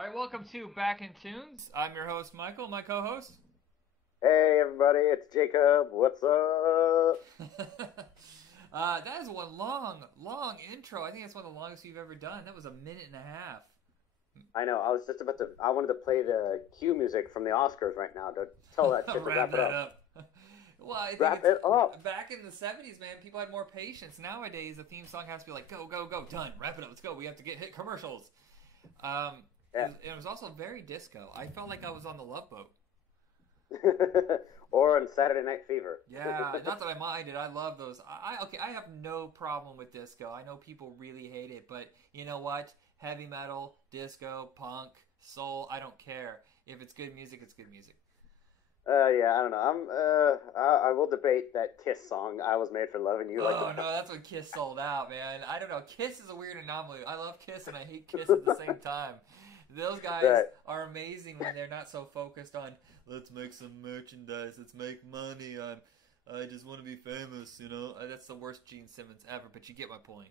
All right, welcome to Back in Tunes. I'm your host, Michael. My co-host. Hey everybody, it's Jacob. What's up? That is one long intro. I think that's one of the longest we've ever done. That was a minute and a half. I know, I was just about to. I wanted to play the cue music from the Oscars right now to tell that shit to Wrap wrap it that up. up. Well, I think Wrap it up. back in the 70s, man, people had more patience. Nowadays, the theme song has to be like, go, go, go, done, wrap it up, let's go. We have to hit commercials. Yeah. It was also very disco. I felt like I was on the Love Boat. Or on Saturday Night Fever. Yeah, not that I minded. I love those. I have no problem with disco. I know people really hate it, but you know what? Heavy metal, disco, punk, soul, I don't care. If it's good music, it's good music. Yeah, I don't know. I will debate that Kiss song. I was made for loving you. Oh no, that's when Kiss sold out, man. I don't know. Kiss is a weird anomaly. I love Kiss and I hate Kiss at the same time. Those guys Right. are amazing when they're not so focused on let's make some merchandise, let's make money. I just want to be famous, you know. That's the worst Gene Simmons ever, but you get my point.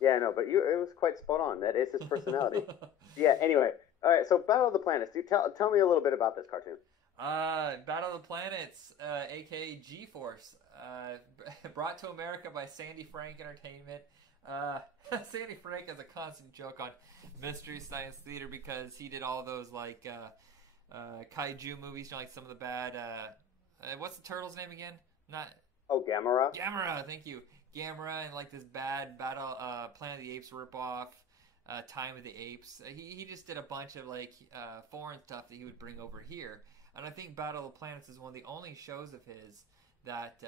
Yeah, no, but it was quite spot on. That is his personality. Yeah. Anyway, all right. So Battle of the Planets. Tell me a little bit about this cartoon. Battle of the Planets, aka G-Force, brought to America by Sandy Frank Entertainment. Sandy Frank has a constant joke on Mystery Science Theater because he did all those like kaiju movies, you know, like some of the bad. What's the turtle's name again? Not Oh, Gamera. Gamera. Thank you, Gamera, and like this bad Battle Planet of the Apes ripoff. Time of the Apes. He just did a bunch of like foreign stuff that he would bring over here. And I think Battle of the Planets is one of the only shows of his that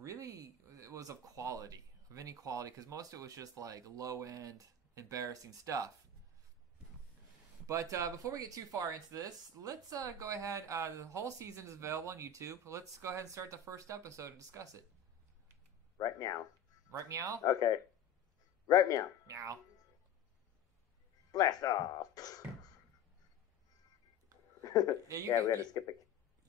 really was of quality, of any quality, because most of it was just like low-end, embarrassing stuff. But before we get too far into this, let's go ahead. The whole season is available on YouTube. Let's go ahead and start the first episode and discuss it. Right now. Right, meow? Okay. Right meow. Meow. Blast off. Yeah, we had to skip the.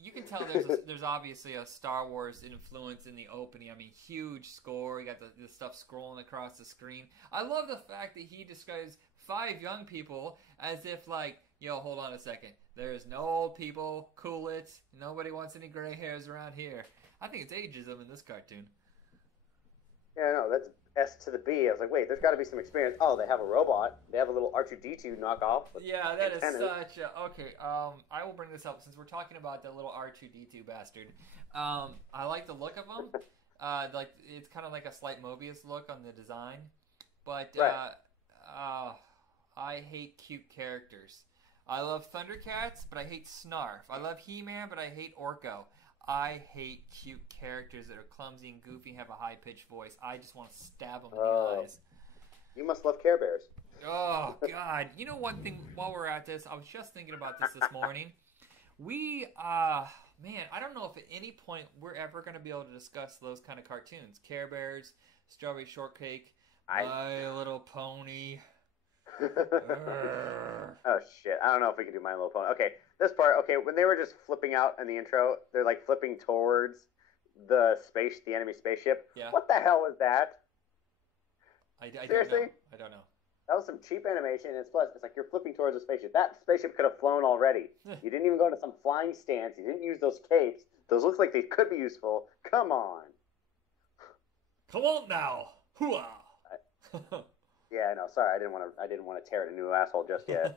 You can tell there's obviously a Star Wars influence in the opening. I mean, huge score. You got the stuff scrolling across the screen. I love the fact that he describes 5 young people as if like, yo, hold on a second. There's no old people. Cool it. Nobody wants any gray hairs around here. I think it's ageism in this cartoon. Yeah, no, that's S to the B. I was like, wait, there's got to be some experience. Oh, they have a robot. They have a little R2D2 knockoff. Yeah, that is antennas. such a... Okay, I will bring this up since we're talking about that little R2D2 bastard. I like the look of him. Like it's kind of like a slight Mobius look on the design. But Right. I hate cute characters. I love Thundercats, but I hate Snarf. I love He-Man, but I hate Orko. I hate cute characters that are clumsy and goofy and have a high-pitched voice. I just want to stab them in the eyes. You must love Care Bears. Oh, God. You know one thing, while we're at this, I was just thinking about this morning. We, man, I don't know if at any point we're ever going to be able to discuss those kind of cartoons. Care Bears, Strawberry Shortcake, My Little Pony. Oh, shit. I don't know if we can do My Little Pony. Okay, this part, okay, when they were just flipping out in the intro, they're like flipping towards the enemy spaceship. Yeah. What the hell was that? I Seriously? don't know. I don't know. That was some cheap animation, and it's like you're flipping towards a spaceship. That spaceship could have flown already. You didn't even go into some flying stance. You didn't use those capes. Those look like they could be useful. Come on. Come on now. Hooah. Yeah, no, sorry, I didn't want to tear it a new asshole just yet.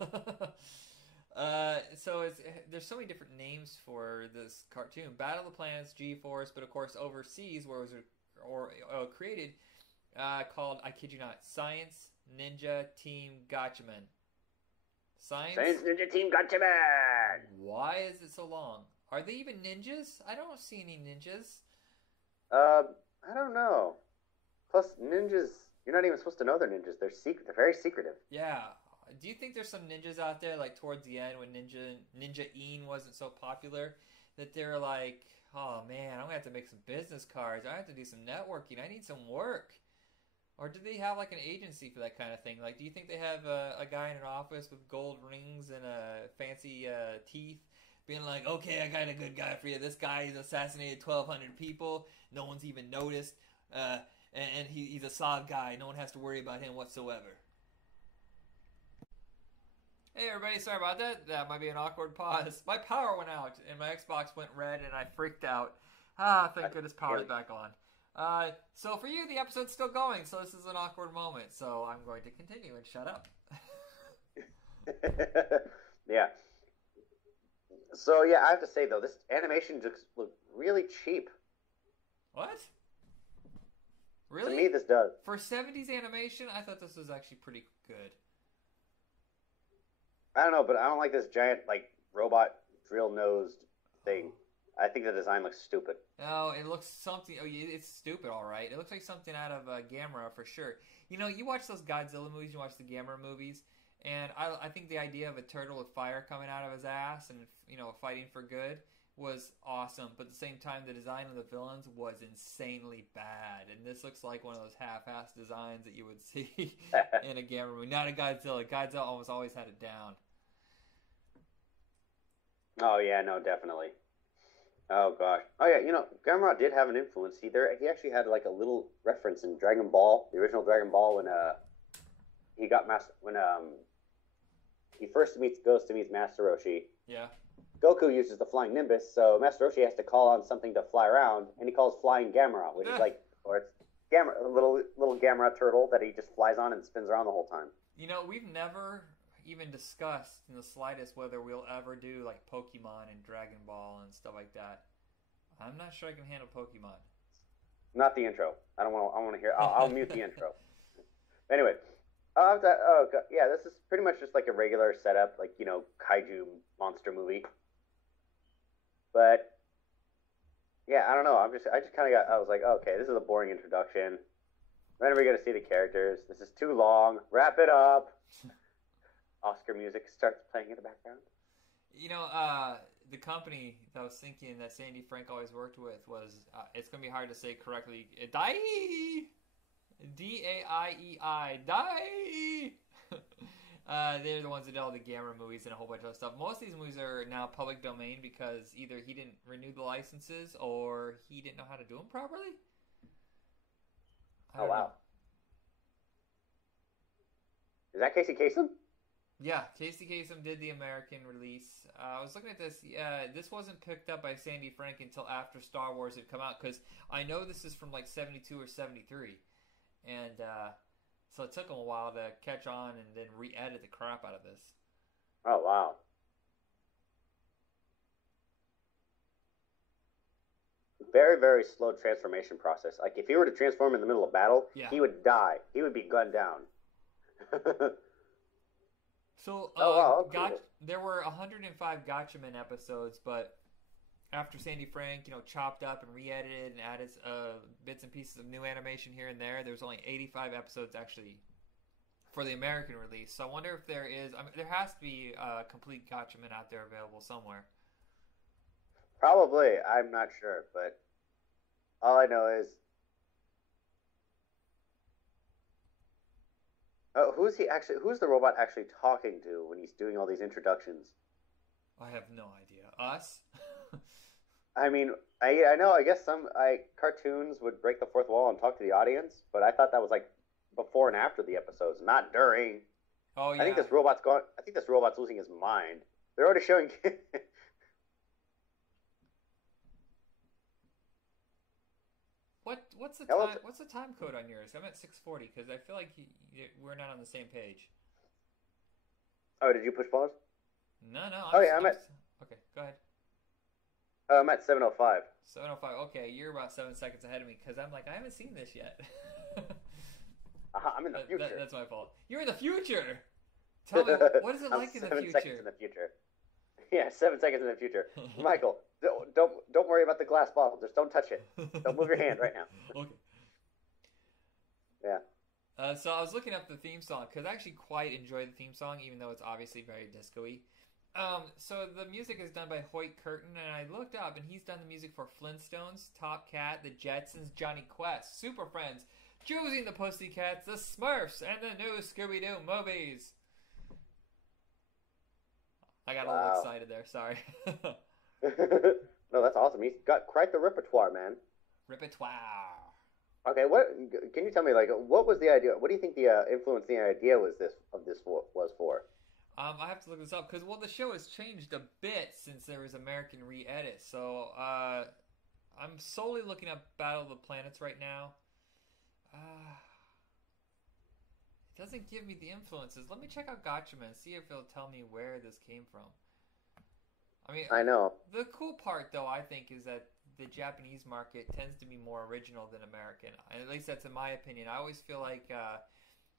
So there's so many different names for this cartoon. Battle of the Planets, G-Force, but of course overseas where it was created, called, I kid you not, Science Ninja Team Gotchaman. Science Ninja Team Gotchaman! Why is it so long? Are they even ninjas? I don't see any ninjas. I don't know. Plus, ninjas, you're not even supposed to know they're ninjas. They're secret. They're very secretive. Yeah. Do you think there's some ninjas out there, like towards the end when Ninja-Een wasn't so popular, that they're like, oh man, I'm going to have to make some business cards. I have to do some networking. I need some work. Or do they have like an agency for that kind of thing? Like, do you think they have a guy in an office with gold rings and fancy teeth being like, okay, I got a good guy for you. This guy has assassinated 1,200 people. No one's even noticed. And he's a solid guy. No one has to worry about him whatsoever. Hey everybody, sorry about that. That might be an awkward pause. My power went out and my Xbox went red and I freaked out. Thank goodness power's back on. So for you, the episode's still going, so this is an awkward moment. So I'm going to continue and shut up. Yeah. So yeah, I have to say though, this animation just looks really cheap. What? Really? To me, this does. For 70s animation, I thought this was actually pretty good. I don't know, but I don't like this giant, like, robot drill-nosed thing. I think the design looks stupid. No, it looks something... Oh, it's stupid, all right. It looks like something out of Gamera, for sure. You know, you watch those Godzilla movies, you watch the Gamera movies, and I think the idea of a turtle with fire coming out of his ass and, you know, fighting for good was awesome. But at the same time, the design of the villains was insanely bad. And this looks like one of those half-assed designs that you would see in a Gamera movie. Not a Godzilla. Godzilla almost always had it down. Oh, yeah, no, definitely. Oh, gosh. Oh, yeah, you know, Gamera did have an influence. He actually had, like, a little reference in Dragon Ball, the original Dragon Ball, when he first goes to meet Master Roshi. Yeah. Goku uses the flying Nimbus, so Master Roshi has to call on something to fly around, and he calls flying Gamera, which is like, or it's Gamera, a little Gamera turtle that he just flies on and spins around the whole time. You know, we've never even discussed in the slightest whether we'll ever do like Pokemon and Dragon Ball and stuff like that. I'm not sure I can handle Pokemon. Not the intro. I don't want. I want to hear. I'll mute the intro. Anyway, yeah, this is pretty much just like a regular setup, like, you know, kaiju monster movie. But yeah, I don't know. I just kind of got. I was like, okay, this is a boring introduction. When are we gonna see the characters? This is too long. Wrap it up. Oscar music starts playing in the background. You know, the company that I was thinking that Sandy Frank always worked with was, it's going to be hard to say correctly, Daiei! D-A-I-E-I. Daiei! They're the ones that did all the Gamera movies and a whole bunch of other stuff. Most of these movies are now public domain because either he didn't renew the licenses or he didn't know how to do them properly. Oh, wow. Is that Casey Kasem? Yeah, Casey Kasem did the American release. I was looking at this. This wasn't picked up by Sandy Frank until after Star Wars had come out, because I know this is from like 72 or 73. And so it took them a while to catch on and then re-edit the crap out of this. Oh, wow. Very, very slow transformation process. Like, if he were to transform in the middle of battle, he would die. He would be gunned down. So, cool. There were 105 Gotchaman episodes, but after Sandy Frank, you know, chopped up and re-edited and added bits and pieces of new animation here and there, there's only 85 episodes actually for the American release. So I wonder if there is. I mean, there has to be a complete Gotchaman out there available somewhere. Probably. I'm not sure, but all I know is who's the robot actually talking to when he's doing all these introductions? I have no idea. Us? I mean, I know. I guess some cartoons would break the fourth wall and talk to the audience, but I thought that was like before and after the episodes, not during. Oh yeah. I think this robot's losing his mind. They're already showing. What's the time? What's the time code on yours? I'm at 6:40 because I feel like we're not on the same page. Oh, did you push pause? No. Okay, go ahead. I'm at 7:05. 7:05. Okay, you're about 7 seconds ahead of me because I'm like, I haven't seen this yet. I'm in the future. That's my fault. You're in the future. Tell me, what is it like in the future? 7 seconds in the future. Yeah, 7 seconds in the future. Michael, don't worry about the glass bottle. Just don't touch it. Don't move your hand right now. Okay. Yeah. So I was looking up the theme song because I actually quite enjoy the theme song, even though it's obviously very disco-y. So the music is done by Hoyt Curtin, and I looked up, and he's done the music for Flintstones, Top Cat, The Jetsons, Johnny Quest, Super Friends, Josie and the Pussycats, The Smurfs, and the new Scooby-Doo movies. I got a little excited there. Sorry. No, that's awesome. He's got quite the repertoire, man. Repertoire. Okay, what can you tell me? Like, what was the idea? What do you think the influence, the idea was for? I have to look this up because the show has changed a bit since there was American re-edit. So I'm solely looking at Battle of the Planets right now. It doesn't give me the influences. Let me check out Gotchaman and see if it'll tell me where this came from. I mean, I know. The cool part, though, I think, is that the Japanese market tends to be more original than American. At least that's in my opinion. I always feel like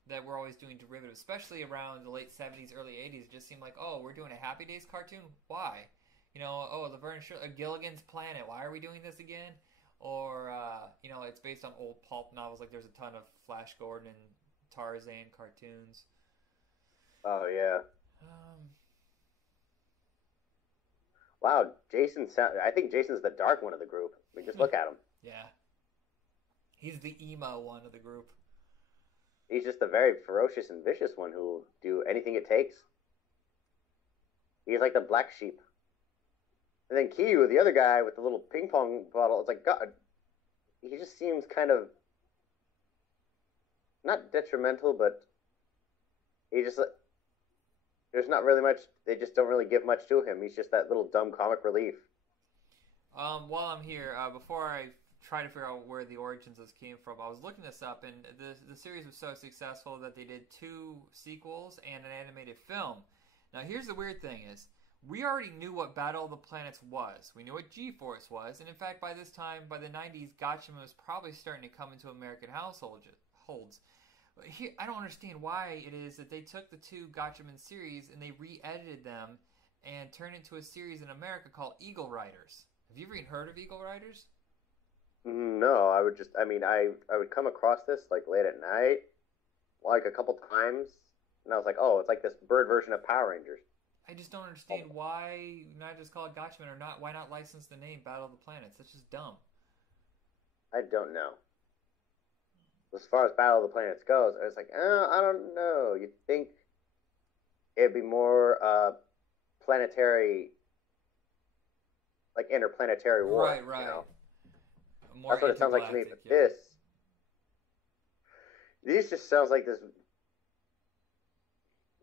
that we're always doing derivatives, especially around the late 70s, early 80s. It just seemed like, oh, we're doing a Happy Days cartoon? Why? You know, oh, Laverne and Shirley, Gilligan's Planet. Why are we doing this again? Or, you know, it's based on old pulp novels. Like, there's a ton of Flash Gordon and Tarzan cartoons. Oh, yeah. Wow, I think Jason's the dark one of the group. I mean, just look at him. Yeah. He's the emo one of the group. He's just the very ferocious and vicious one who'll do anything it takes. He's like the black sheep. And then Kiyu, the other guy with the little ping pong bottle, it's like, God, he just seems kind of, not detrimental, but he just, there's not really much, they just don't really give much to him. He's just that little dumb comic relief. While I'm here, before I try to figure out where the origins of this came from, I was looking this up, and the series was so successful that they did 2 sequels and an animated film. Now, here's the weird thing is, we already knew what Battle of the Planets was. We knew what G-Force was, and in fact, by this time, by the 90s, Gotchaman was probably starting to come into American households. Here, I don't understand why it is that they took the 2 Gotchaman series and they re-edited them and turned it into a series in America called Eagle Riders. Have you ever even heard of Eagle Riders? No, I would come across this like late at night, like a couple times, and I was like, oh, it's like this bird version of Power Rangers. I just don't understand why not just call it Gotchaman, or not. Why not license the name Battle of the Planets? That's just dumb. I don't know. As far as Battle of the Planets goes, I was like, I don't know. You'd think it'd be more planetary, like interplanetary war. Right. You know? More that's what it sounds like to me. But yeah. These just sounds like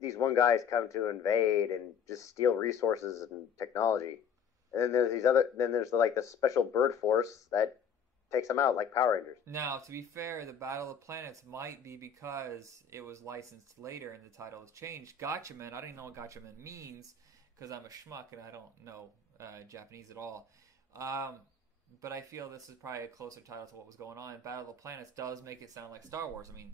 these one guys come to invade and just steal resources and technology, and then there's like the special bird force that takes them out like Power Rangers. Now, to be fair, the Battle of the Planets might be because it was licensed later and the title was changed. Gotchaman, I don't even know what Gotchaman means because I'm a schmuck and I don't know Japanese at all. But I feel this is probably a closer title to what was going on. Battle of the Planets does make it sound like Star Wars. I mean,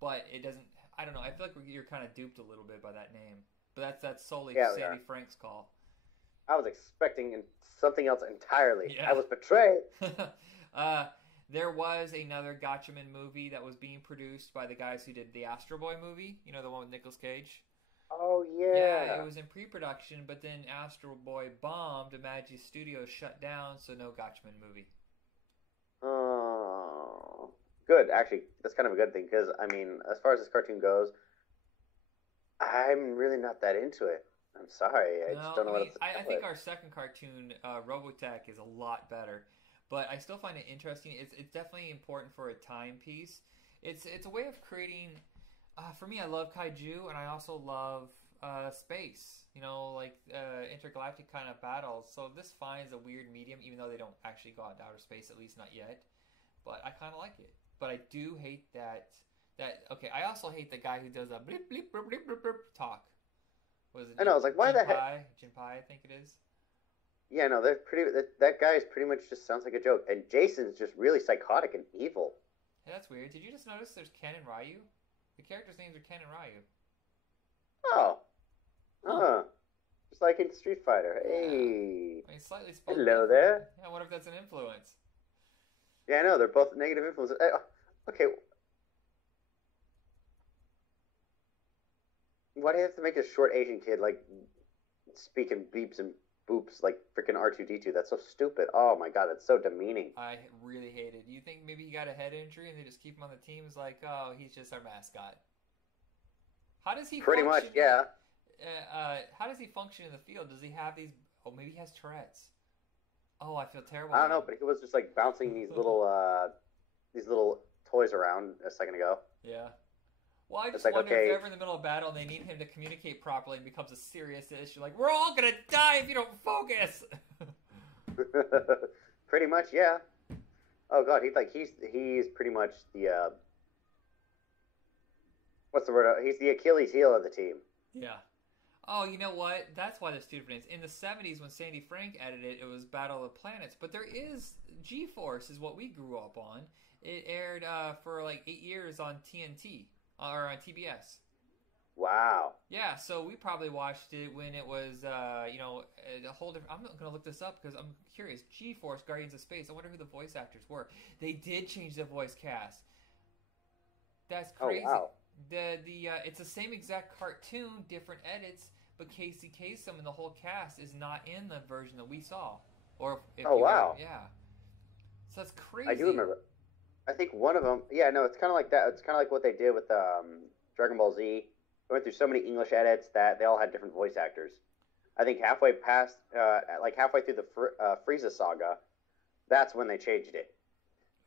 but it doesn't. I don't know. I feel like you're kind of duped a little bit by that name. But that's solely Sandy Frank's call. I was expecting something else entirely. Yeah. I was betrayed. There was another Gotchaman movie that was being produced by the guys who did the Astro Boy movie. You know, the one with Nicolas Cage? Oh, yeah. Yeah, it was in pre-production, but then Astro Boy bombed, Imagi Studios shut down, so no Gotchaman movie. Oh, good. Actually, that's kind of a good thing, because, I mean, as far as this cartoon goes, I'm really not that into it. I'm sorry. I just don't know what else to I think our second cartoon, Robotech, is a lot better. But I still find it interesting. It's definitely important for a timepiece. It's a way of creating... for me, I love kaiju, and I also love space. You know, like intergalactic kind of battles. So this finds a weird medium, even though they don't actually go out to outer space, at least not yet. But I kind of like it. But I do hate that... Okay, I also hate the guy who does a blip, blip, blip, blip, blip, blip talk. What is it? I know, I was like, why the heck? Jinpai, I think it is. Yeah, no, they're pretty. That guy is pretty much just sounds like a joke, and Jason's just really psychotic and evil. Hey, that's weird. Did you just notice there's Ken and Ryu? The characters' names are Ken and Ryu. Oh, just like in Street Fighter. Hey, I mean, slightly. Hello there. Yeah, I wonder if that's an influence. Yeah, I know they're both negative influences. Okay, why do you have to make a short Asian kid like speaking beeps and boops like freaking R2-D2? That's so stupid. Oh my god, that's so demeaning. I really hate it. Do you think maybe he got a head injury and they just keep him on the team? It's like, oh, he's just our mascot. How does he pretty much, yeah. How does he function in the field? Does he have these... Oh, maybe he has Tourette's. Oh, I feel terrible. I don't know, but he was just like bouncing these little toys around a second ago. Yeah. Well, I It's just like, wonder if okay, they're ever in the middle of battle and they need him to communicate properly and becomes a serious issue. Like, we're all gonna die if you don't focus. pretty much, yeah. Oh god, he's pretty much the what's the word? He's the Achilles heel of the team. Yeah. Oh, you know what? That's why there's two different names. In the 70s, when Sandy Frank edited it, it was Battle of the Planets. But there is G-Force is what we grew up on. It aired for like 8 years on TNT or on TBS. Wow. Yeah, so we probably watched it when it was, you know, a whole different. I'm not going to look this up because I'm curious. G-Force, Guardians of Space. I wonder who the voice actors were. They did change the voice cast. That's crazy. Oh wow. It's the same exact cartoon, different edits, but Casey Kasem and the whole cast is not in the version that we saw. Or if Oh wow. yeah. So that's crazy. I do remember. I think one of them. Yeah, no, it's kind of like that. It's kind of like what they did with Dragon Ball Z. They went through so many English edits that they all had different voice actors. I think halfway through the Frieza saga, that's when they changed it.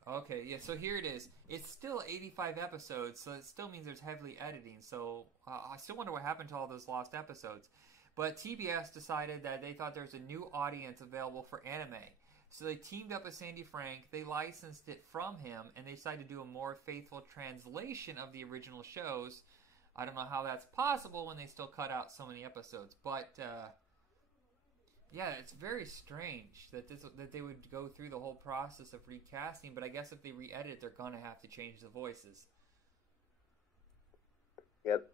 Okay, yeah, so here it is. It's still 85 episodes, so it still means there's heavily editing. So I still wonder what happened to all those lost episodes. But TBS decided that they thought there was a new audience available for anime. So they teamed up with Sandy Frank, they licensed it from him, and they decided to do a more faithful translation of the original shows. I don't know how that's possible when they still cut out so many episodes, but yeah, it's very strange that they would go through the whole process of recasting. But I guess if they re-edit it, they're gonna have to change the voices. Yep.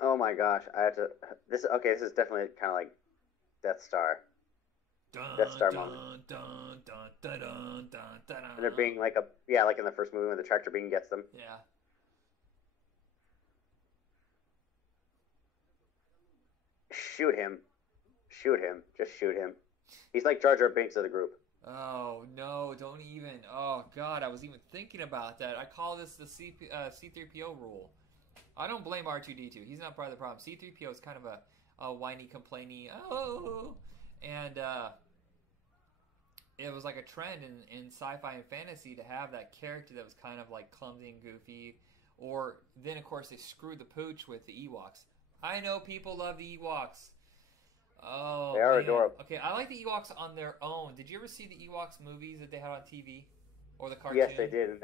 Oh my gosh, I have to. This is definitely kind of like Death Star. Death Star moment. And they're being like like in the first movie when the tractor beam gets them. Yeah. Shoot him. Shoot him. Just shoot him. He's like Jar Jar Binks of the group. Oh, no, don't even. Oh, God, I was even thinking about that. I call this the C3PO rule. I don't blame R2-D2. He's not part of the problem. C3PO is kind of a whiny, complainy, oh. And it was like a trend in sci-fi and fantasy to have that character that was kind of like clumsy and goofy. Or then, of course, they screwed the pooch with the Ewoks. I know people love the Ewoks. Oh, they are man. adorable. Okay, I like the Ewoks on their own. Did you ever see the Ewoks movies that they had on TV? Or the cartoon? Yes, they did.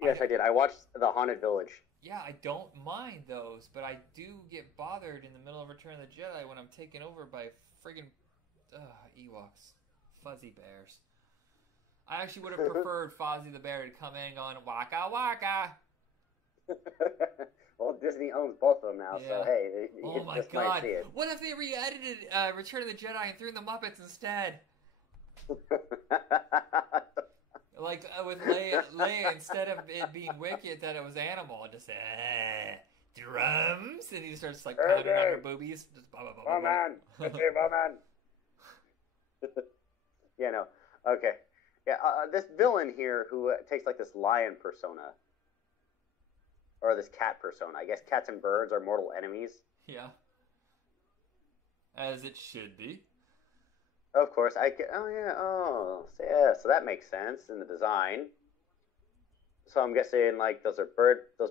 Yes, I did. I watched The Haunted Village. Yeah, I don't mind those, but I do get bothered in the middle of Return of the Jedi when I'm taken over by friggin' Ewoks. Fuzzy bears. I actually would have preferred Fozzie the Bear to come in going, waka waka. Well, Disney owns both of them now, Yeah. so hey, Oh my just god. might see it. What if they re-edited Return of the Jedi and threw in the Muppets instead? Like with Leia, instead of it being Wicket, that it was animal. Just drums, and he starts like pounding on her boobies. Just blah, blah, blah, blah, blah. Man, man. Yeah, no. Okay. Yeah, this villain here who takes like this lion persona. Or this cat persona. I guess cats and birds are mortal enemies. Yeah. As it should be. Of course. So so that makes sense in the design. So I'm guessing like those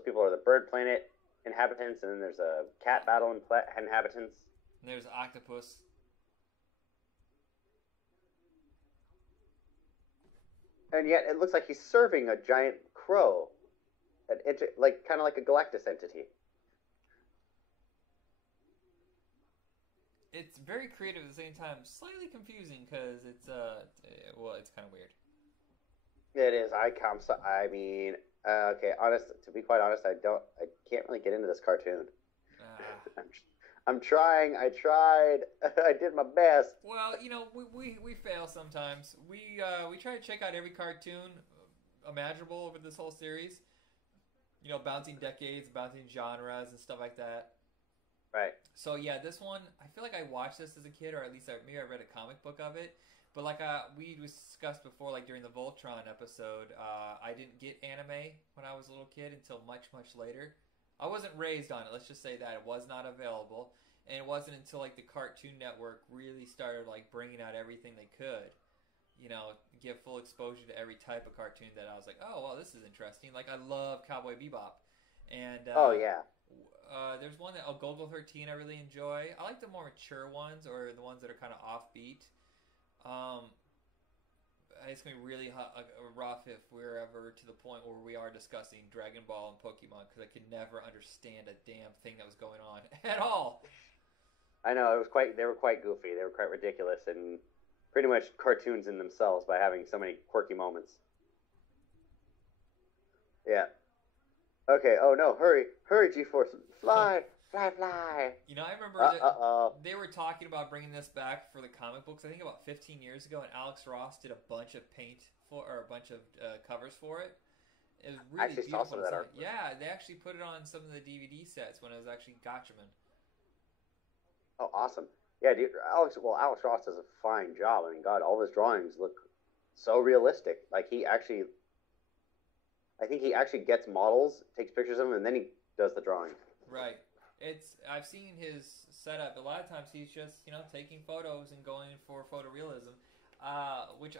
people are the bird planet inhabitants, and then there's a cat battle inhabitants. And there's octopus. And yet it looks like he's serving a giant crow. Kind of like a Galactus entity. It's very creative at the same time, slightly confusing because it's it's kind of weird. It is. To be quite honest, I can't really get into this cartoon. I'm trying. I tried. I did my best. Well, we fail sometimes. We try to check out every cartoon imaginable over this whole series. Bouncing decades, bouncing genres, and stuff like that. Right. So yeah, this one, I feel like I watched this as a kid, or at least maybe I read a comic book of it. But like we discussed before, like during the Voltron episode, I didn't get anime when I was a little kid until much, much later. I wasn't raised on it. Let's just say that it was not available, and it wasn't until like the Cartoon Network really started like bringing out everything they could. give full exposure to every type of cartoon that I was like, oh, well, this is interesting. Like, I love Cowboy Bebop. And oh, yeah. There's one that Golgo 13 I really enjoy. I like the more mature ones or the ones that are kind of offbeat. It's going to be really rough if we're ever to the point where we are discussing Dragon Ball and Pokemon, because I could never understand a damn thing that was going on at all. I know, they were quite goofy. They were quite ridiculous and pretty much cartoons in themselves by having so many quirky moments. Yeah. Okay, oh no, hurry, G-Force, fly, fly. I remember they were talking about bringing this back for the comic books, I think about 15 years ago, and Alex Ross did a bunch of a bunch of covers for it. It was really beautiful. Saw some of that art. Yeah, they actually put it on some of the DVD sets when it was actually Gotchaman. Oh, awesome. Yeah, dude, Alex Ross does a fine job. I mean, God, all his drawings look so realistic. Like, I think he actually gets models, takes pictures of them, and then he does the drawing. Right. I've seen his setup. A lot of times he's just, taking photos and going for photorealism, which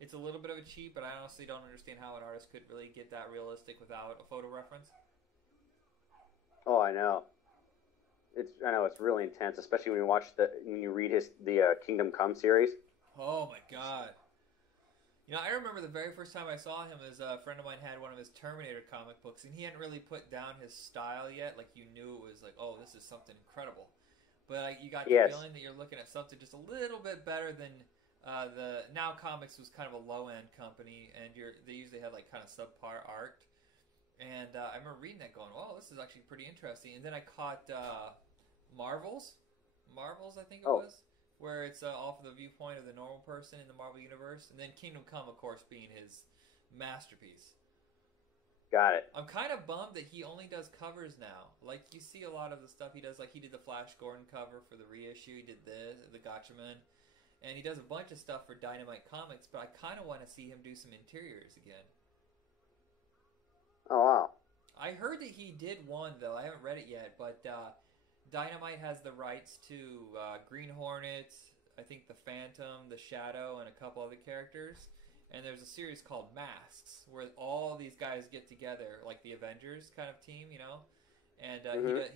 it's a little bit of a cheat, but I honestly don't understand how an artist could really get that realistic without a photo reference. Oh, I know. I know it's really intense, especially when you read the Kingdom Come series. Oh my God. I remember the very first time I saw him as a friend of mine had one of his Terminator comic books, and he hadn't really put down his style yet. Like, you knew it was like, oh, this is something incredible. But you got the feeling that you're looking at something just a little bit better than the Now Comics was kind of a low-end company, and they usually had like kind of subpar art. And I remember reading that going, oh, this is actually pretty interesting. And then I caught Marvels, I think it was, where it's all from the viewpoint of the normal person in the Marvel Universe. And then Kingdom Come, of course, being his masterpiece. Got it. I'm kind of bummed that he only does covers now. Like, you see a lot of the stuff he does, like he did the Flash Gordon cover for the reissue, he did the Gotchaman, and he does a bunch of stuff for Dynamite Comics, but I kind of want to see him do some interiors again. Oh, wow. I heard that he did one, though. I haven't read it yet, but Dynamite has the rights to Green Hornet, I think the Phantom, the Shadow, and a couple other characters. And there's a series called Masks, where all these guys get together, like the Avengers kind of team, And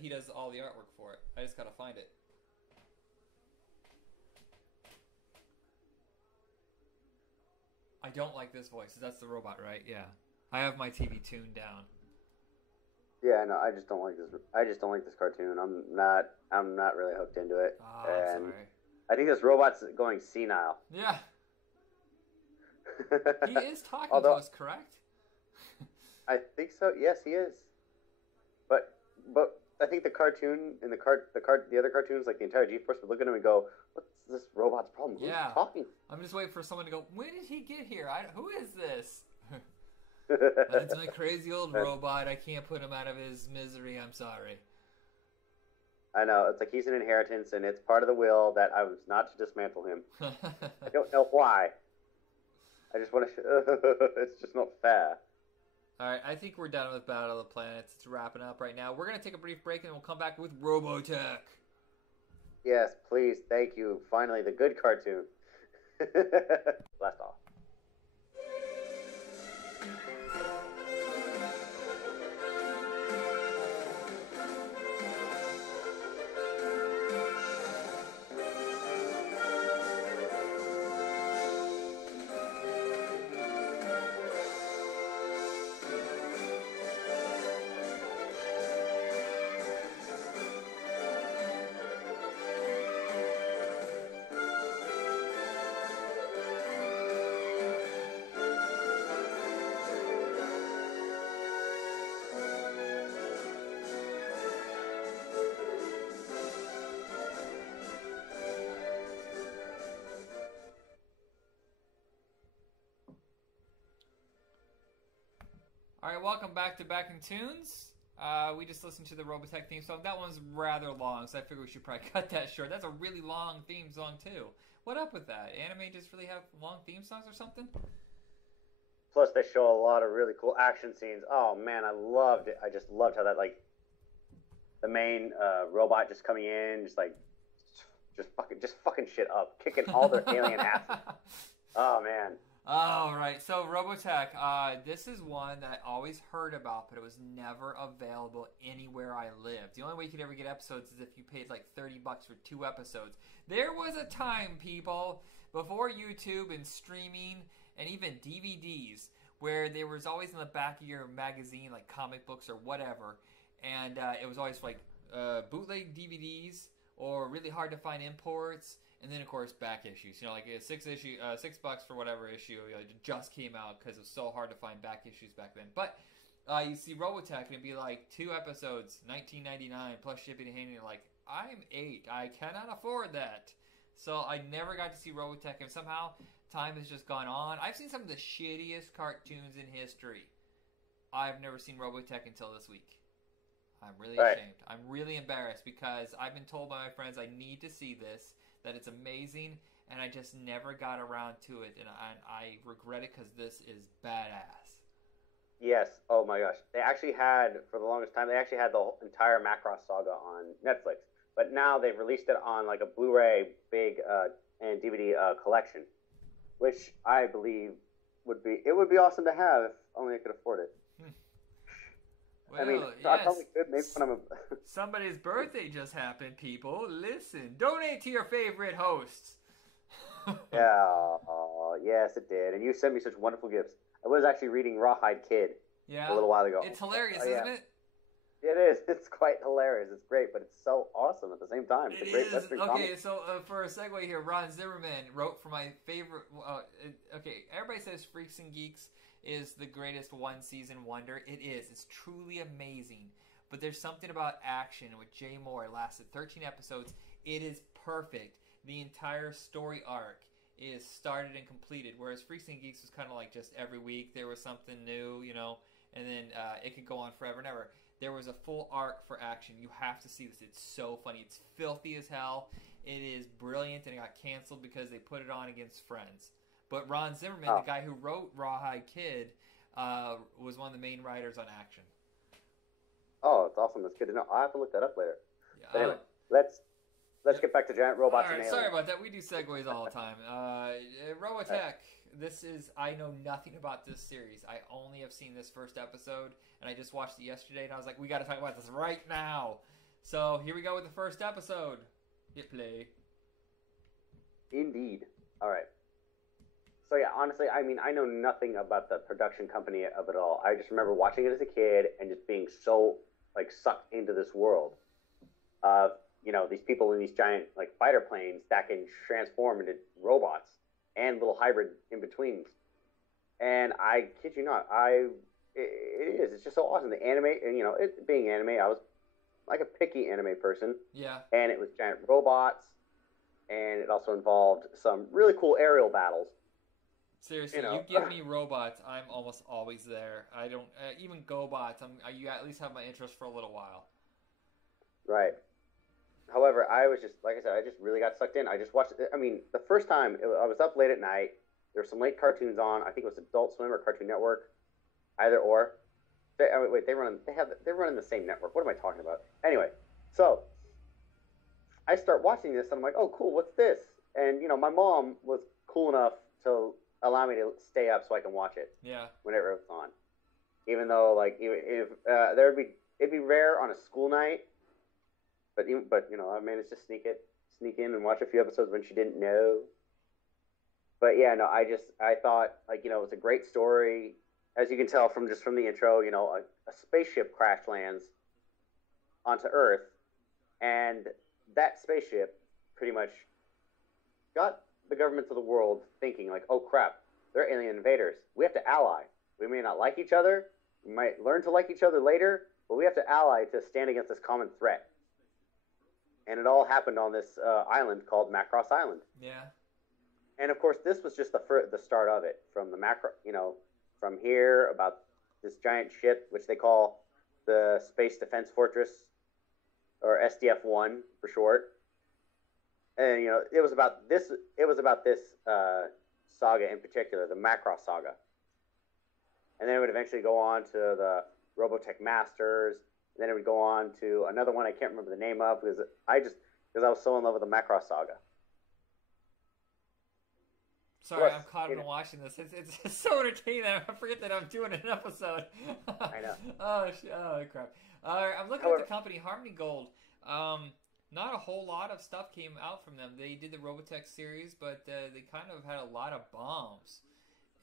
he does all the artwork for it. I just gotta find it. I don't like this voice. That's the robot, right? Yeah. I have my TV tuned down. Yeah, no, I just don't like this. I just don't like this cartoon. I'm not really hooked into it. Oh, I'm sorry. I think this robot's going senile. Yeah. He is talking to us, correct? I think so. Yes, he is. But I think the cartoon and the other cartoons, like the entire G-Force, would look at him and go, "What's this robot's problem? Who's talking?" I'm just waiting for someone to go, "When did he get here? Who is this?" It's my crazy old robot. I can't put him out of his misery. I'm sorry. I know. It's like he's an inheritance, and it's part of the will that I was not to dismantle him. I don't know why. I just want to... It's just not fair. Alright, I think we're done with Battle of the Planets. It's wrapping up right now. We're going to take a brief break, and then we'll come back with Robotech. Yes, please. Thank you. Finally, the good cartoon. Blast off. Alright, welcome back to Back in Tunes. We just listened to the Robotech theme song. That one's rather long, so I figure we should probably cut that short. That's a really long theme song, too. What up with that? Anime just really have long theme songs or something? Plus, they show a lot of really cool action scenes. Oh, man, I loved it. I just loved how that, like, the main robot just coming in, just, like, just fucking shit up, kicking all their alien asses. Oh man. Oh, right. So Robotech, this is one that I always heard about, but it was never available anywhere I lived. The only way you could ever get episodes is if you paid like $30 for 2 episodes. There was a time, people, before YouTube and streaming and even DVDs, where there was always in the back of your magazine, like comic books or whatever, and it was always like bootleg DVDs or really hard to find imports. And then, of course, back issues. You know, like $6 for whatever issue it just came out because it was so hard to find back issues back then. But you see Robotech, and it'd be like 2 episodes, $19.99 plus shipping and handling. Like, I'm 8. I cannot afford that. So I never got to see Robotech, and somehow time has just gone on. I've seen some of the shittiest cartoons in history. I've never seen Robotech until this week. I'm really ashamed. I'm really embarrassed because I've been told by my friends I need to see this, that it's amazing, and I just never got around to it, and I regret it because this is badass. Yes. Oh my gosh. They actually had, for the longest time, they actually had the whole entire Macross saga on Netflix, but now they've released it on like a Blu-ray big and DVD collection, which I believe would be awesome to have if only I could afford it. Well, I mean, yes. I probably could. Maybe when I'm Somebody's birthday just happened, people. Listen, donate to your favorite hosts. Yeah, yes, it did. And you sent me such wonderful gifts. I was actually reading Rawhide Kid a little while ago. It's hilarious, isn't it? It is. It's quite hilarious. It's great, but it's so awesome at the same time. It's a great Western comedy. Okay, so for a segue here, Ron Zimmerman wrote for my favorite... okay, everybody says Freaks and Geeks is the greatest one-season wonder. It is. It's truly amazing. But there's something about action with Jay Moore. It lasted 13 episodes. It is perfect. The entire story arc is started and completed, whereas Freaks and Geeks was kind of like just every week there was something new, you know, and then it could go on forever and ever. There was a full arc for action. You have to see this. It's so funny. It's filthy as hell. It is brilliant, and it got canceled because they put it on against Friends. But Ron Zimmerman, the guy who wrote Rawhide Kid, was one of the main writers on Action. Oh, it's awesome. That's good to know. I'll have to look that up later. Yeah, but anyway, let's get back to giant robots and aliens. Sorry about that. We do segues all the time. Robotech. This is... I know nothing about this series. I only have seen this first episode, and I just watched it yesterday, and I was like, we got to talk about this right now. So here we go with the first episode. Hit play. Indeed. All right. So yeah, honestly, I mean, I know nothing about the production company of it all. I just remember watching it as a kid and just being so like sucked into this world of, you know, these people in these giant like fighter planes that can transform into robots and little hybrid in betweens. And I kid you not, it's just so awesome. The anime, and you know, it being anime, I was like a picky anime person. Yeah. And it was giant robots, and it also involved some really cool aerial battles. Seriously, you give me robots, I'm almost always there. I don't even GoBots. You at least have my interest for a little while. Right. However, I was just, like I said, I just really got sucked in. I just watched it. I mean, the first time, I was up late at night. There were some late cartoons on. I think it was Adult Swim or Cartoon Network, either or. They're running the same network. What am I talking about? Anyway, so I start watching this, and I'm like, oh, cool, what's this? And, you know, my mom was cool enough to allow me to stay up so I can watch it. Yeah. Whenever it was on. Even though, like, if it'd be rare on a school night. But you know, I managed to sneak in and watch a few episodes when she didn't know. But yeah, no, I thought, like, you know, it was a great story. As you can tell from the intro, you know, a spaceship crash lands onto Earth, and that spaceship pretty much got the governments of the world thinking, like, oh crap, they're alien invaders. We have to ally. We may not like each other. We might learn to like each other later, but we have to ally to stand against this common threat. And it all happened on this island called Macross Island. Yeah. And of course, this was just the start of it. From the from here about this giant ship, which they call the Space Defense Fortress, or SDF-1 for short. And you know, it was about this saga in particular, the Macross saga. And then it would eventually go on to the Robotech Masters. And then it would go on to another one I can't remember the name of, because because I was so in love with the Macross Saga. Sorry, Plus, I'm caught up in watching this. It's so entertaining. I forget that I'm doing an episode. I know. Oh crap. I'm looking at the company Harmony Gold. Not a whole lot of stuff came out from them. They did the Robotech series, but they kind of had a lot of bombs.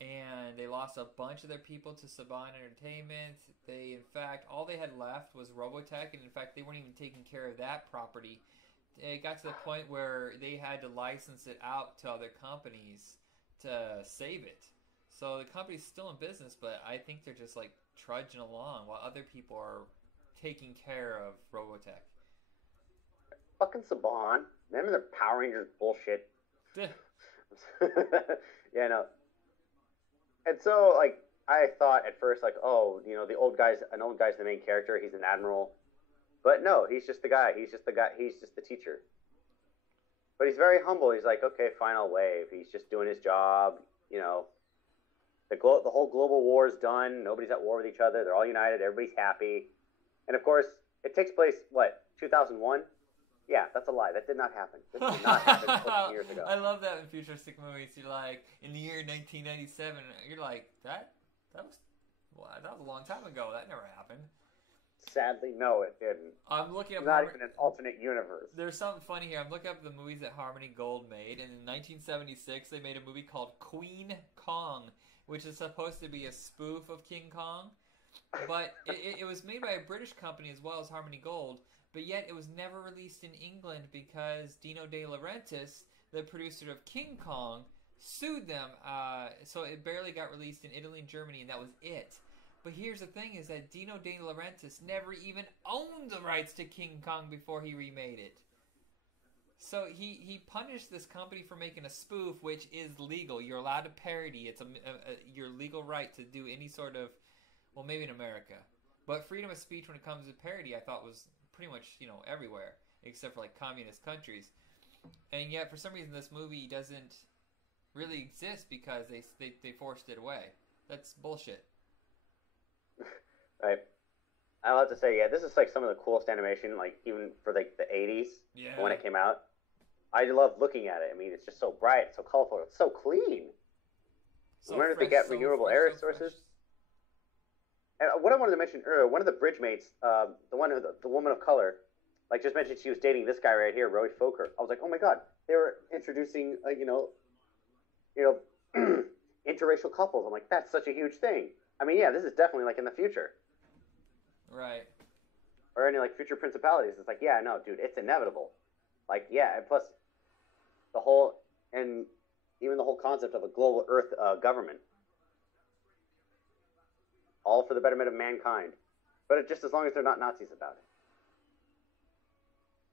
And they lost a bunch of their people to Saban Entertainment. They, in fact, all they had left was Robotech, and in fact, they weren't even taking care of that property. It got to the point where they had to license it out to other companies to save it. So the company's still in business, but I think they're just like trudging along while other people are taking care of Robotech. Fucking Saban. Them and their Power Rangers bullshit. Yeah, no. And so, like, I thought at first, like, oh, you know, an old guy's the main character. He's an admiral. But no, he's just the guy. He's just the teacher. But he's very humble. He's like, okay, fine, I'll wave. He's just doing his job. You know, the whole global war is done. Nobody's at war with each other. They're all united. Everybody's happy. And of course, it takes place, 2001? Yeah, that's a lie. That did not happen. This did not happen 14 years ago. I love that in futuristic movies. You're like, in the year 1997, you're like, that was a long time ago. That never happened. Sadly, no, it didn't. I'm looking up. Not even an alternate universe. There's something funny here. I'm looking up the movies that Harmony Gold made, and in 1976, they made a movie called Queen Kong, which is supposed to be a spoof of King Kong, but it was made by a British company as well as Harmony Gold. But yet it was never released in England because Dino De Laurentiis, the producer of King Kong, sued them. So it barely got released in Italy and Germany, and that was it. But here's the thing is that Dino De Laurentiis never even owned the rights to King Kong before he remade it. So he punished this company for making a spoof, which is legal. You're allowed to parody. It's your legal right to do any sort of, well, maybe in America. But freedom of speech when it comes to parody, I thought was pretty much, everywhere, except for like communist countries. And yet, for some reason, this movie doesn't really exist because they forced it away. That's bullshit. Right. I'll have to say, yeah, this is like some of the coolest animation, like even for like the 80s, when it came out. I love looking at it. I mean, it's just so bright, so colorful, it's so clean. So Remember they get renewable air sources? And what I wanted to mention earlier, one of the bridge mates, the woman of color, like just mentioned she was dating this guy right here, Roy Fokker. I was like, oh my god, they were introducing, interracial couples. I'm like, that's such a huge thing. I mean, yeah, this is definitely like in the future. Right. Or any like future principalities. It's like, yeah, no, dude, it's inevitable. Like, yeah, and plus even the whole concept of a global Earth government. All for the betterment of mankind. But just as long as they're not Nazis about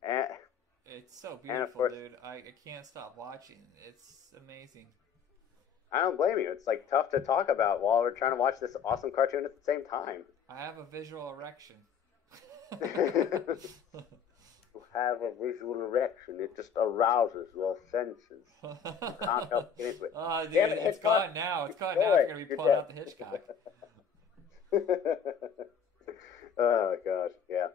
it. It's so beautiful, dude. I can't stop watching. It's amazing. I don't blame you. It's like tough to talk about while we're trying to watch this awesome cartoon at the same time. I have a visual erection. You have a visual erection. It just arouses your senses. You can't help getting into it. Oh, dude, it's gone now. It's gone now. It's going to be pulling out the Hitchcock. Oh gosh, yeah.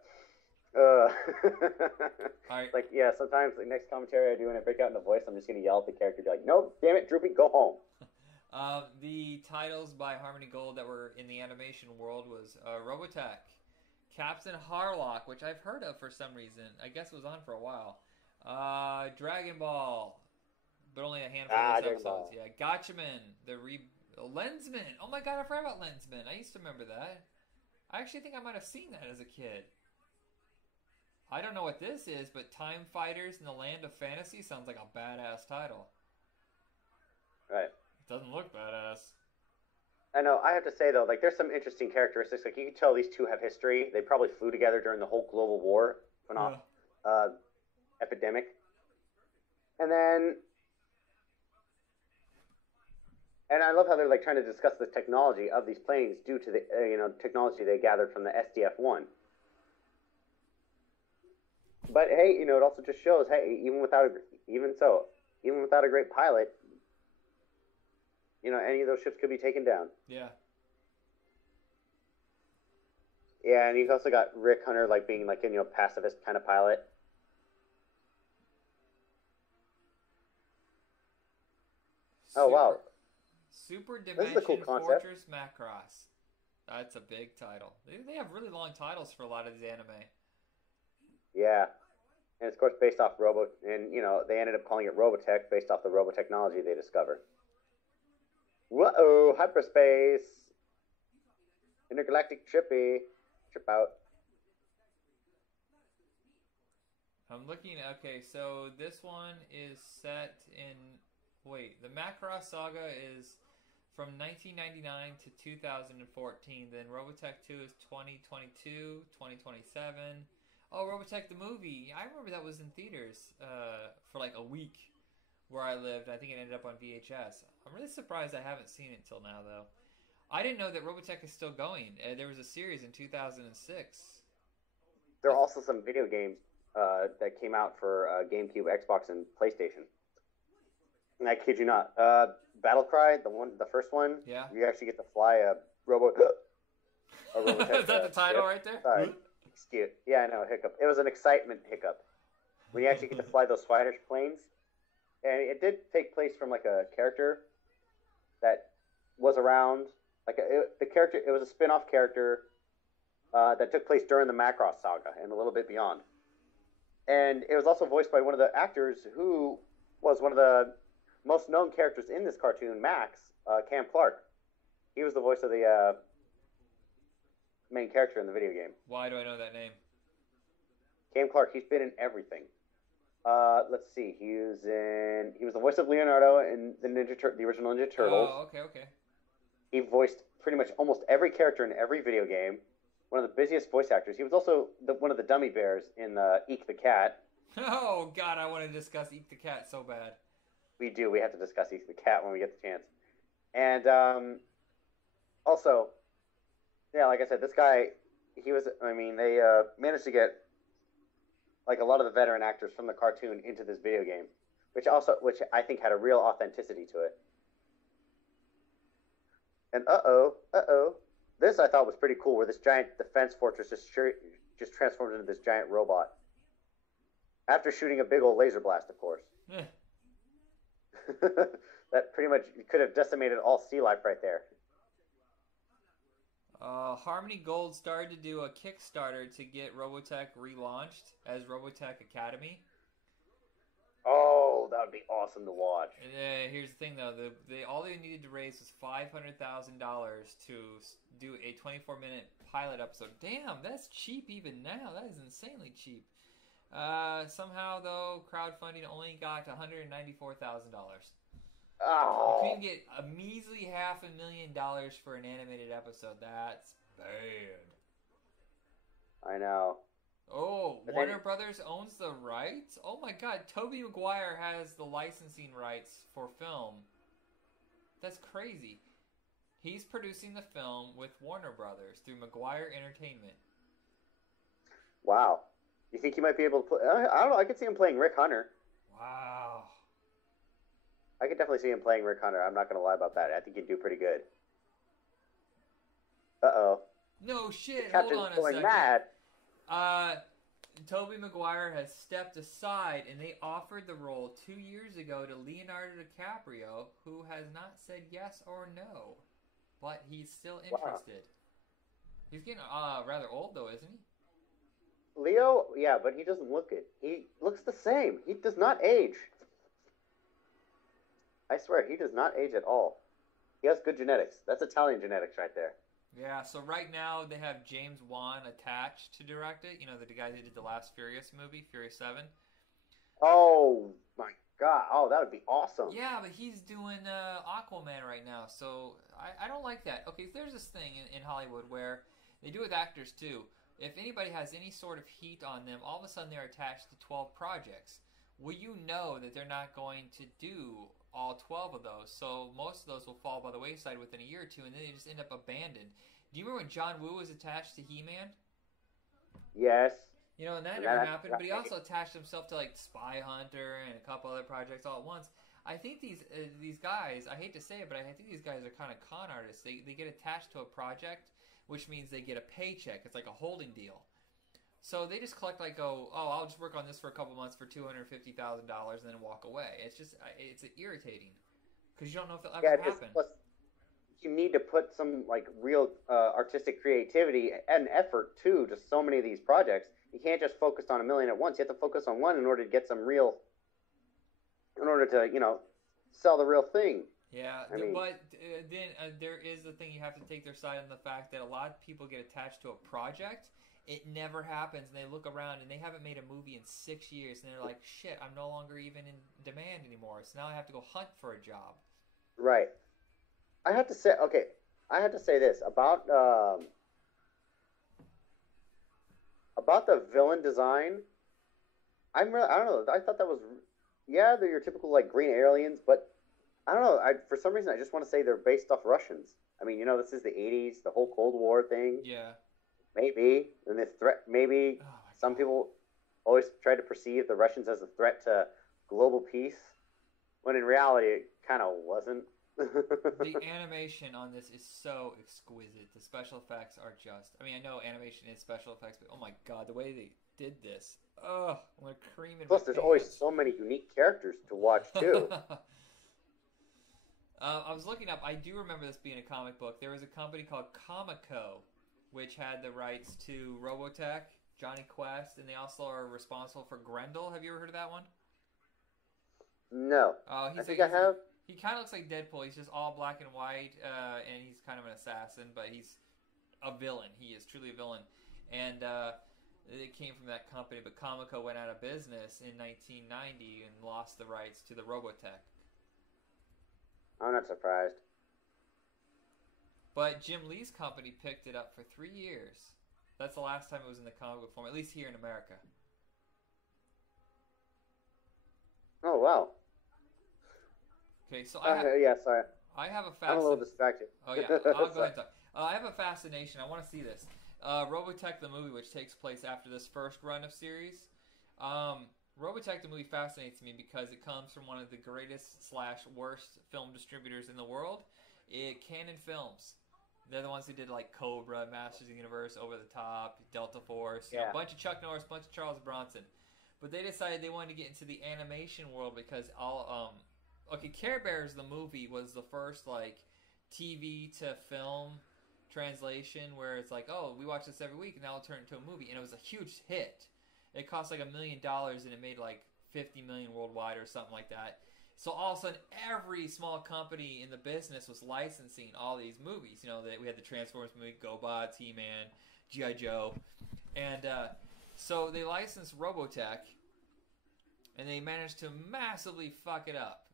Right. Like, yeah, sometimes the next commentary I do when I break out into voice, I'm just gonna yell at the character, be like, "Nope, damn it, Droopy, go home." The titles by Harmony Gold that were in the animation world was Robotech, Captain Harlock, which I've heard of for some reason. I guess it was on for a while. Dragon Ball, but only a handful of those episodes. Yeah, Gotchaman, Lensman. Oh my god, I forgot about Lensman. I used to remember that. I actually think I might have seen that as a kid. I don't know what this is, but Time Fighters in the Land of Fantasy sounds like a badass title. Right. It doesn't look badass. I know. I have to say, though, like, there's some interesting characteristics. Like, you can tell these two have history. They probably flew together during the whole global war epidemic. And I love how they're like trying to discuss the technology of these planes due to the technology they gathered from the SDF-1. But hey, it also just shows, hey, even without a great pilot, any of those ships could be taken down. Yeah. Yeah, and you've also got Rick Hunter like being like pacifist kind of pilot. Oh, wow. Super This Dimension is a cool concept. Fortress Macross. That's a big title. They have really long titles for a lot of these anime. Yeah. And it's, of course, based off and, they ended up calling it Robotech based off the robotechnology they discovered. Whoa, hyperspace. Intergalactic trip out. I'm looking, okay, so this one is set in, wait, the Macross Saga is from 1999 to 2014, then Robotech 2 is 2022, 2027. Oh, Robotech the movie, I remember that was in theaters for like a week where I lived. I think it ended up on VHS. I'm really surprised I haven't seen it till now, though. I didn't know that Robotech is still going. There was a series in 2006. There are also some video games that came out for GameCube, Xbox, and PlayStation. And I kid you not, Battlecry, the first one. Yeah. You actually get to fly a Robotech. Is that the title right there? Sorry. Excuse. Yeah, I know. Hiccup. It was an excitement hiccup when you actually get to fly those fighter planes, and it did take place from like a character that was around. The character, it was a spin-off character that took place during the Macross saga and a little bit beyond. And it was also voiced by one of the actors who was one of the most known characters in this cartoon, Max, Cam Clark. He was the voice of the main character in the video game. Why do I know that name? Cam Clark, he's been in everything. Let's see, he was the voice of Leonardo in the original Ninja Turtles. Oh, okay. He voiced pretty much almost every character in every video game. One of the busiest voice actors. He was also one of the dummy bears in Eek the Cat. Oh, God, I want to discuss Eek the Cat so bad. We do. We have to discuss Eek the Cat when we get the chance. And also, yeah, like I said, this guy, they managed to get like a lot of the veteran actors from the cartoon into this video game, which I think had a real authenticity to it. And this I thought was pretty cool, where this giant defense fortress just transformed into this giant robot. After shooting a big old laser blast, of course. That pretty much could have decimated all sea life right there. Harmony Gold started to do a Kickstarter to get Robotech relaunched as Robotech Academy. Oh, that would be awesome to watch. And, here's the thing, though. All they needed to raise was $500,000 to do a 24-minute pilot episode. Damn, that's cheap even now. That is insanely cheap. Somehow, though, crowdfunding only got to $194,000. Oh. You couldn't get a measly $500,000 for an animated episode. That's bad. I know. Oh, Warner Brothers owns the rights? Oh my God, Tobey Maguire has the licensing rights for film. That's crazy. He's producing the film with Warner Brothers through Maguire Entertainment. Wow. You think he might be able to play? I don't know. I could see him playing Rick Hunter. Wow. I could definitely see him playing Rick Hunter. I'm not going to lie about that. I think he'd do pretty good. Uh-oh. No shit. Captain's Hold on a going second. mad. Tobey Maguire has stepped aside, and they offered the role 2 years ago to Leonardo DiCaprio, who has not said yes or no, but he's still interested. Wow. He's getting rather old, though, isn't he? Leo, yeah, but he doesn't look it. He looks the same. He does not age. I swear, he does not age at all. He has good genetics. That's Italian genetics right there. Yeah, so right now they have James Wan attached to direct it. You know, the guy who did the last Furious movie, Furious 7. Oh, my God. Oh, that would be awesome. Yeah, but he's doing Aquaman right now, so I don't like that. Okay, there's this thing in Hollywood where they do it with actors, too. If anybody has any sort of heat on them, all of a sudden they're attached to 12 projects. Well, you know that they're not going to do all 12 of those, so most of those will fall by the wayside within a year or two, and then they just end up abandoned. Do you remember when John Woo was attached to He-Man? Yes. You know, and that never happened, but he also attached himself to, like, Spy Hunter and a couple other projects all at once. I think these guys, I hate to say it, but I think these guys are kind of con artists. They get attached to a project, which means they get a paycheck. It's like a holding deal. So they just collect, like, I'll just work on this for a couple months for $250,000 and then walk away. It's just, it's irritating. because you don't know if it'll Yeah, ever because happen. plus you need to put some like real artistic creativity and effort to just so many of these projects. You can't just focus on a million at once. You have to focus on one in order to get some real, in order to sell the real thing. Yeah, I mean, but then there is the thing, you have to take their side on the fact that a lot of people get attached to a project. It never happens, and they look around and they haven't made a movie in 6 years, and they're like, "Shit, I'm no longer even in demand anymore. So now I have to go hunt for a job." right. I have to say, okay, I have to say this about the villain design. I don't know. I thought that was, yeah, they're your typical like green aliens, but I don't know. For some reason I just want to say they're based off Russians. I mean, this is the '80s, the whole Cold War thing. Yeah. Maybe, and the threat. Maybe Oh my some god. people always try to perceive the Russians as a threat to global peace, when in reality it kind of wasn't. The animation on this is so exquisite. The special effects are just. I mean, I know animation is special effects, but oh my god, the way they did this. Ugh, I'm gonna cream in Plus, my there's always pants. so many unique characters to watch too. I was looking up. I do remember this being a comic book. There was a company called Comico, which had the rights to Robotech, Johnny Quest, and they also are responsible for Grendel. Have you ever heard of that one? No, I think I have. He kind of looks like Deadpool. He's just all black and white, and he's kind of an assassin, but he's a villain. He is truly a villain. And it came from that company, but Comico went out of business in 1990 and lost the rights to the Robotech. I'm not surprised. But Jim Lee's company picked it up for 3 years. That's the last time it was in the comic book form, at least here in America. Oh wow. Okay, so Yeah, sorry. I have a I'm a little fascination. distracted. Oh yeah, I'll go ahead and talk. I have a fascination. I want to see this. Robotech the movie, which takes place after this first run of series. Robotech the movie fascinates me because it comes from one of the greatest / worst film distributors in the world, Canon Films. They're the ones who did like Cobra, Masters of the Universe, Over the Top, Delta Force, a bunch of Chuck Norris, bunch of Charles Bronson. But they decided they wanted to get into the animation world because Care Bears the movie was the first like TV to film translation where it's like, oh, we watch this every week and now it'll turn into a movie, and it was a huge hit. It cost like $1 million and it made like 50 million worldwide or something like that. So all of a sudden, every small company in the business was licensing all these movies. We had the Transformers movie, GoBots, He-Man, G.I. Joe, and so they licensed Robotech, and they managed to massively fuck it up.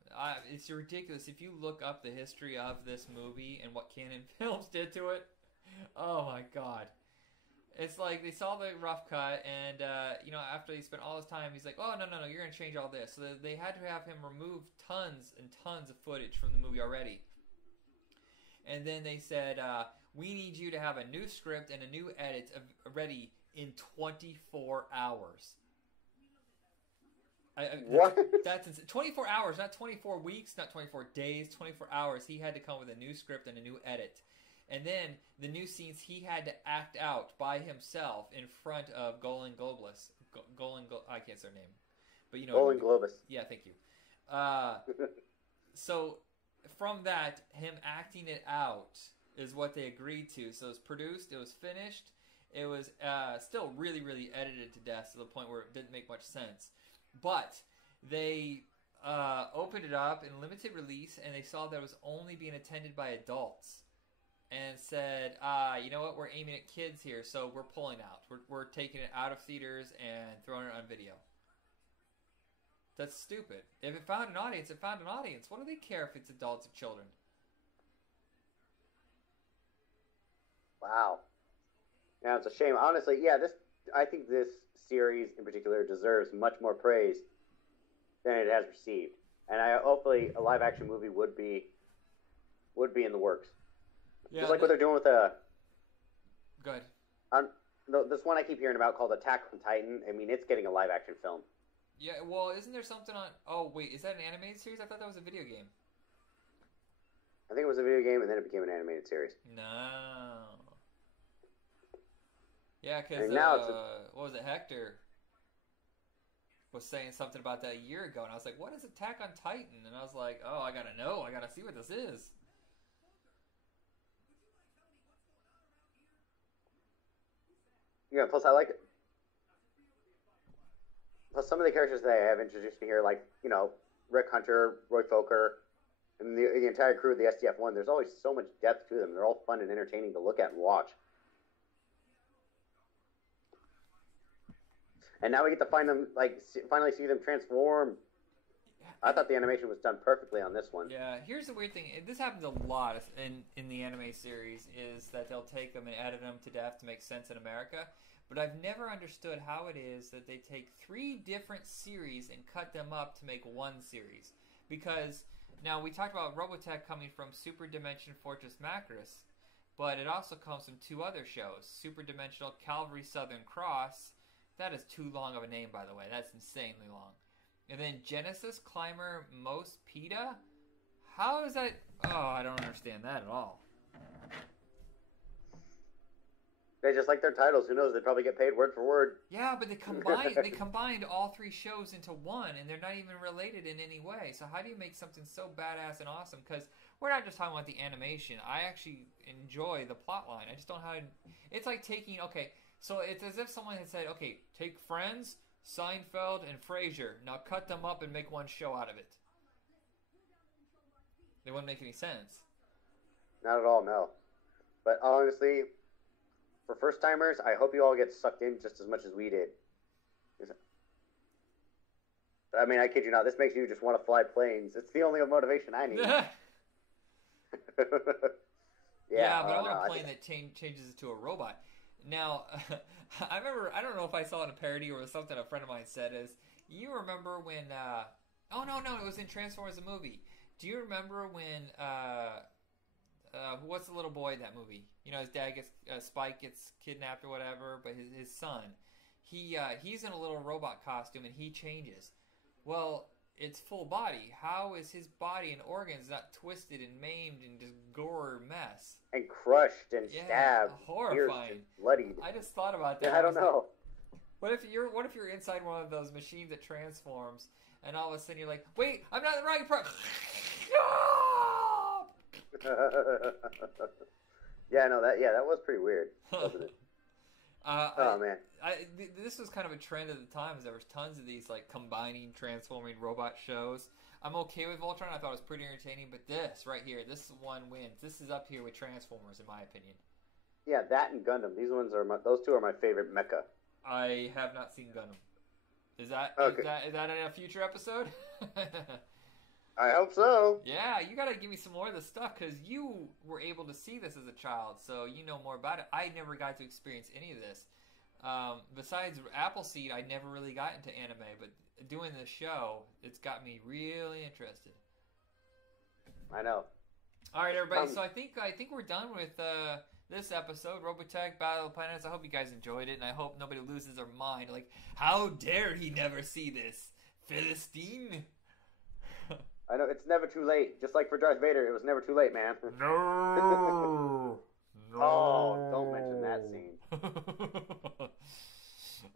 It's ridiculous. If you look up the history of this movie and what Canon Films did to it, oh my god. It's like they saw the rough cut, and after they spent all this time, he's like, "Oh no, you're gonna change all this." So they had to have him remove tons and tons of footage from the movie already, and then they said, "We need you to have a new script and a new edit ready in 24 hours." What? That's insane. 24 hours, not 24 weeks, not 24 days, 24 hours. He had to come with a new script and a new edit. And then the new scenes he had to act out by himself in front of Golan Globus. I can't say her name, but Golan Globus. Yeah, thank you. So from that, him acting it out is what they agreed to. So it was produced, it was finished, it was still really, really edited to death to the point where it didn't make much sense. But they opened it up in limited release, and they saw that it was only being attended by adults. And said, you know what, we're aiming at kids here, so we're pulling out. We're taking it out of theaters and throwing it on video. That's stupid. If it found an audience, it found an audience. What do they care if it's adults or children? Wow. Yeah, it's a shame. Honestly, yeah, I think this series in particular deserves much more praise than it has received. And hopefully a live action movie would be in the works. Yeah, just like what they're doing with Good. This one I keep hearing about called Attack on Titan. I mean, it's getting a live action film. Yeah, well, isn't there something on... Oh, wait, is that an animated series? I thought that was a video game. I think it was a video game, and then it became an animated series. No. Yeah, because, now what was it, Hector was saying something about that a year ago, and I was like, what is Attack on Titan? And I was like, oh, I gotta know. I gotta see what this is. Yeah, plus I like it. Plus some of the characters they have introduced me here, like, you know, Rick Hunter, Roy Fokker, and the entire crew of the SDF-1, there's always so much depth to them. They're all fun and entertaining to look at and watch. And now we get to find them, like, finally see them transform. I thought the animation was done perfectly on this one. Yeah, here's the weird thing. This happens a lot in the anime series, is that they'll take them and edit them to death to make sense in America. But I've never understood how it is that they take 3 different series and cut them up to make one series. Because, now, we talked about Robotech coming from Super Dimension Fortress Macris, but it also comes from 2 other shows. Super Dimensional Cavalry Southern Cross. That is too long of a name, by the way. That's insanely long. And then Genesis Climber Most PETA? How is that? Oh, I don't understand that at all. They just like their titles. Who knows? They probably get paid word for word. Yeah, but they combined all 3 shows into one, and they're not even related in any way. So how do you make something so badass and awesome? Because we're not just talking about the animation. I actually enjoy the plot line. I just don't know how to... It's like taking... Okay, so it's as if someone had said, okay, take Friends, Seinfeld, and Frasier. Now cut them up and make one show out of it. They wouldn't make any sense. Not at all, no. But honestly, for first-timers, I hope you all get sucked in just as much as we did. I mean, I kid you not, this makes you just want to fly planes. It's the only motivation I need. Yeah, but I want a plane that changes to a robot. Now, I remember, I don't know if I saw it in a parody or something a friend of mine said is, you remember when, oh no, it was in Transformers the movie. Do you remember when, what's the little boy in that movie? You know, his dad gets, Spike gets kidnapped or whatever, but his son, he's in a little robot costume and he changes. Well, it's full body. How is his body and organs not twisted and maimed and just gore mess? And crushed and stabbed, horrifying, and bloodied. I just thought about that. Yeah, I don't know. What if you're inside one of those machines that transforms, and all of a sudden you're like, wait, I'm not in the right part. Yeah, no, that was pretty weird, wasn't it? Man, this was kind of a trend at the time, as there was tons of these like combining, transforming robot shows. I'm okay with Voltron. I thought it was pretty entertaining, but this right here, this one wins. This is up here with Transformers, in my opinion. Yeah, that and Gundam. Those 2 are my favorite mecha. I have not seen Gundam. Is that in a future episode? I hope so. Yeah, you gotta give me some more of this stuff, because you were able to see this as a child, so you know more about it. I never got to experience any of this. Besides Appleseed, I never really got into anime, but doing this show, it's got me really interested. I know. All right, everybody. So I think we're done with this episode, Robotech Battle of the Planets. I hope you guys enjoyed it, and I hope nobody loses their mind. Like, how dare he never see this, Philistine? I know, it's never too late. Just like for Darth Vader, it was never too late, man. No. No. Oh, don't mention that scene.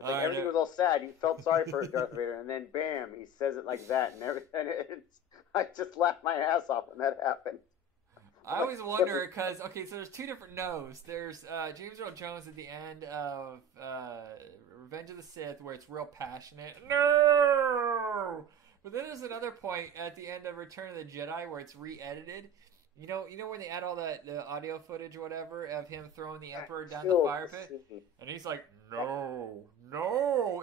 Like everything was all sad. You felt sorry for Darth Vader, and then bam, he says it like that, and everything. I just laughed my ass off when that happened. I always wonder, because, okay, so there's 2 different no's. There's James Earl Jones at the end of Revenge of the Sith, where it's real passionate. No! But then there's another point at the end of Return of the Jedi where it's re-edited. You know when they add all the audio footage or whatever of him throwing the Emperor down the fire pit? And he's like, no.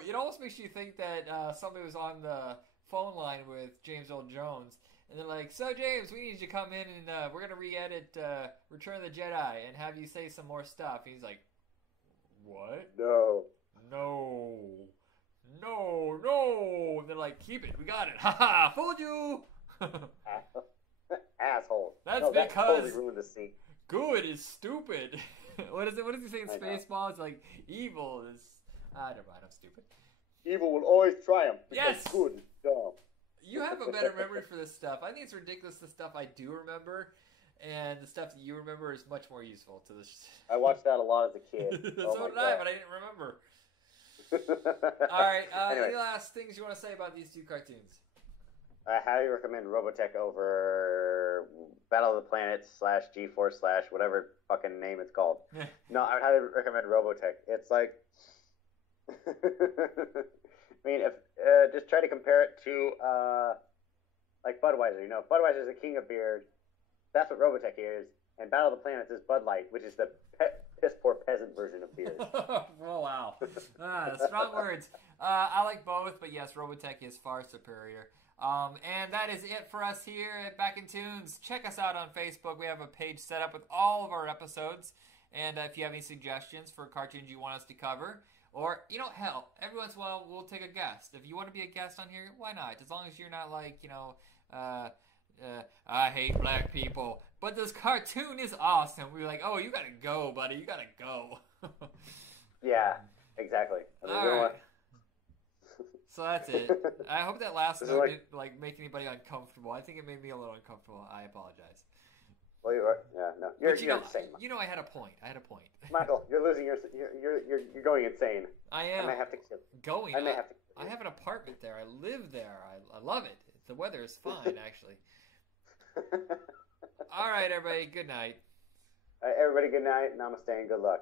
It almost makes you think that somebody was on the phone line with James Earl Jones. And they're like, so James, we need you to come in and we're going to re-edit Return of the Jedi and have you say some more stuff. And he's like, what? No. And they're like, keep it. We got it. Ha-ha, fooled you. Asshole. That's that because totally ruined the scene. Good is stupid. What does he say in Spaceballs? Like, evil is... never mind, I'm stupid. Evil will always triumph. Yes! Good is dumb. You have a better memory for this stuff. I think it's ridiculous, the stuff I do remember, and the stuff that you remember is much more useful to this. I watched that a lot as a kid. So did I, but I didn't remember. All right. Anyway. Any last things you want to say about these two cartoons? I highly recommend Robotech over Battle of the Planets / G-Force / whatever fucking name it's called. No, I would highly recommend Robotech. It's like, I mean, if just try to compare it to like Budweiser. You know, Budweiser is the king of beers. That's what Robotech is. And Battle of the Planets is Bud Light, which is the piss poor peasant version of beers. Oh, wow. Strong words. I like both, but yes, Robotech is far superior. And that is it for us here at Back in Tunes. Check us out on Facebook. We have a page set up with all of our episodes. And if you have any suggestions for cartoons you want us to cover, or, you know, hell, every once in a while we'll take a guest. If you want to be a guest on here, why not? As long as you're not like, you know, I hate black people, but this cartoon is awesome. We're like, oh, you gotta go, buddy. You gotta go. Yeah, exactly. All right. So that's it. I hope that last note didn't make anybody uncomfortable. I think it made me a little uncomfortable. I apologize. Well, you are. Yeah, no, you're insane. You know, I had a point. Michael, you're losing you're going insane. I am. I may have to kill you. Going. I may have to kill you. I have an apartment there. I live there. I love it. The weather is fine, actually. All right, everybody. Good night. All right, everybody, good night. Namaste and good luck.